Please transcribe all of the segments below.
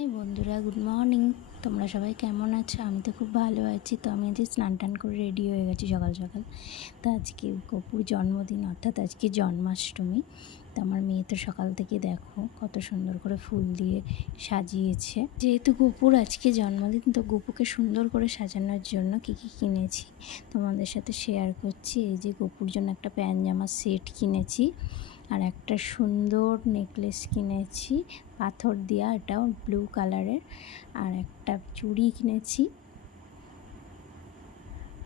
বন্ধুরা good morning তোমরা সবাই কেমন আছো? আমি তো খুব ভালো আছি। তো আমি আজকে স্নান টান করে রেডি হয়ে গেছি সকাল সকাল। তো আজকে গপুর জন্মদিন, অর্থাৎ আজকে জন্মাষ্টমী। তো আমার মেয়ে তো সকাল থেকে দেখো কত সুন্দর করে ফুল দিয়ে সাজিয়েছে। যেহেতু গপুর আজকে জন্মদিন, তো গপুকে সুন্দর করে সাজানোর জন্য কী কী কিনেছি তোমাদের সাথে শেয়ার করছি। এই যে গপুর জন্য একটা প্যান্ট জামার সেট কিনেছি। আর একটা সুন্দর নেকলেস কিনেছি, পাথর দেওয়া এটাও ব্লু কালারের আর একটা চুড়ি কিনেছি।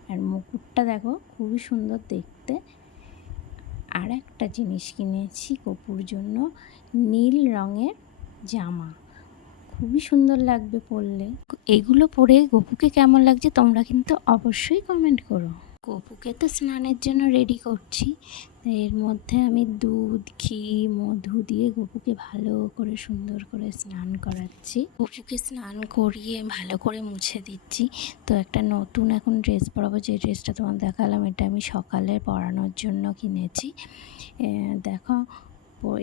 আর মুকুটটা দেখো, খুবই সুন্দর দেখতে। আর একটা জিনিস কিনেছি কপুর জন্য, নীল রঙের জামা। খুবই সুন্দর লাগবে পরলে। এগুলো পরে গপুকে কেমন লাগছে তোমরা কিন্তু অবশ্যই কমেন্ট করো। গপুকে তো স্নানের জন্য রেডি করছি। এর মধ্যে আমি দুধ, ঘি, মধু দিয়ে গপুকে ভালো করে সুন্দর করে স্নান করাচ্ছি। গপুকে স্নান করিয়ে ভালো করে মুছে দিচ্ছি। তো একটা নতুন এখন ড্রেস পরাবো, যে ড্রেসটা তোমার দেখালাম, এটা আমি সকালে পরানোর জন্য কিনেছি। দেখো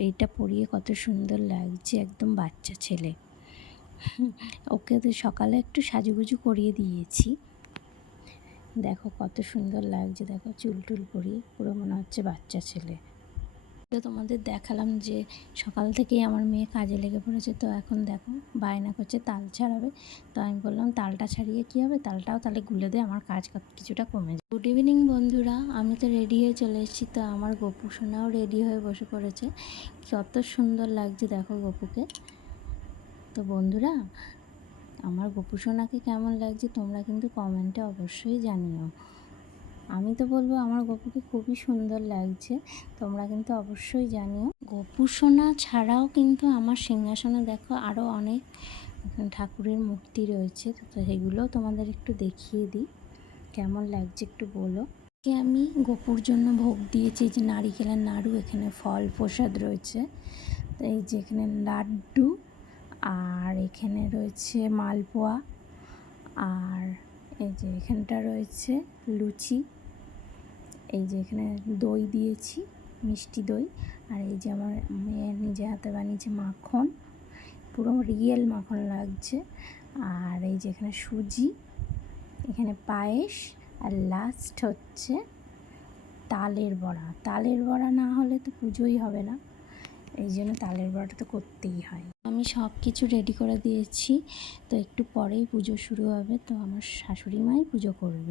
এইটা পরিয়ে কত সুন্দর লাগছে, একদম বাচ্চা ছেলে। ওকে তো সকালে একটু সাজুগুজু করিয়ে দিয়েছি। দেখো কত সুন্দর লাগছে, দেখো চুল টুল করিয়ে পুরো মনে হচ্ছে বাচ্চা ছেলে। তো তোমাদের দেখালাম যে সকাল থেকেই আমার মেয়ে কাজে লেগে পড়েছে, তো এখন দেখো বায়না করছে, তাল ছাড়াবে। তো আমি বললাম, তালটা ছাড়িয়ে কী হবে? তালটাও তাহলে গুলে দে, আমার কাজ কিছুটা কমে যায় গুড ইভিনিং বন্ধুরা, আমি তো রেডি হয়ে চলে এসেছি, তো আমার গপু সোনাও রেডি হয়ে বসে পড়েছে। কত সুন্দর লাগছে দেখো গপুকে। তো বন্ধুরা আমার গপু সোনাকে কেমন লাগছে তোমরা কিন্তু কমেন্টে অবশ্যই জানিও। আমি তো বলব আমার গপুকে খুবই সুন্দর লাগছে, তোমরা কিন্তু অবশ্যই জানিও। গপু ছাড়াও কিন্তু আমার সিংহাসনে দেখো আরও অনেক ঠাকুরের মূর্তি রয়েছে, তো সেগুলোও তোমাদের একটু দেখিয়ে দিই। কেমন লাগছে একটু বলো। আমি গপুর জন্য ভোগ দিয়েছি যে নারিকেলের নাড়ু, এখানে ফল প্রসাদ রয়েছে। তো এই যে এখানে লাড্ডু আর এখানে রয়েছে মালপোয়া, আর এই যে এখানটা রয়েছে লুচি, এই যে এখানে দই দিয়েছি, মিষ্টি দই, আর এই যে আমার মেয়ে নিজে হাতে বানিয়েছে মাখন, পুরো রিয়েল মাখন লাগছে, আর এই যে এখানে সুজি, এখানে পায়েস, আর লাস্ট হচ্ছে তালের বড়া। তালের বড়া না হলে তো পুজোই হবে না। এই জন্য তালের বড়াটা তো করতেই হয়। আমি সব কিছু রেডি করে দিয়েছি। তো একটু পরেই পুজো শুরু হবে। তো আমার শাশুড়ি মাই পুজো করবে।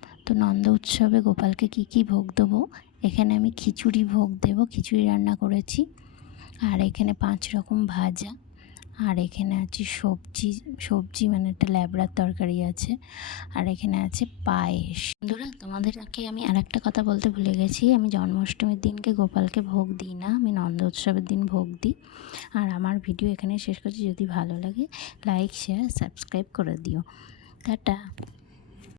তো নন্দ উৎসবে গোপালকে কি কি ভোগ দেবো? এখানে আমি খিচুড়ি ভোগ দেব, খিচুড়ি রান্না করেছি। আর এখানে পাঁচ রকম ভাজা। আর এখানে আছে সবজি সবজি মানে একটা ল্যাবড়ার তরকারি আছে। আর এখানে আছে পায়েস। বন্ধুরা তোমাদেরকে আমি আর একটা কথা বলতে ভুলে গেছি। আমি জন্মাষ্টমীর দিনকে গোপালকে ভোগ দিই না, আমি নন্দ উৎসবের দিন ভোগ দিই। আর আমার ভিডিও এখানে শেষ করছি। যদি ভালো লাগে, লাইক শেয়ার সাবস্ক্রাইব করে দিও। টাটা।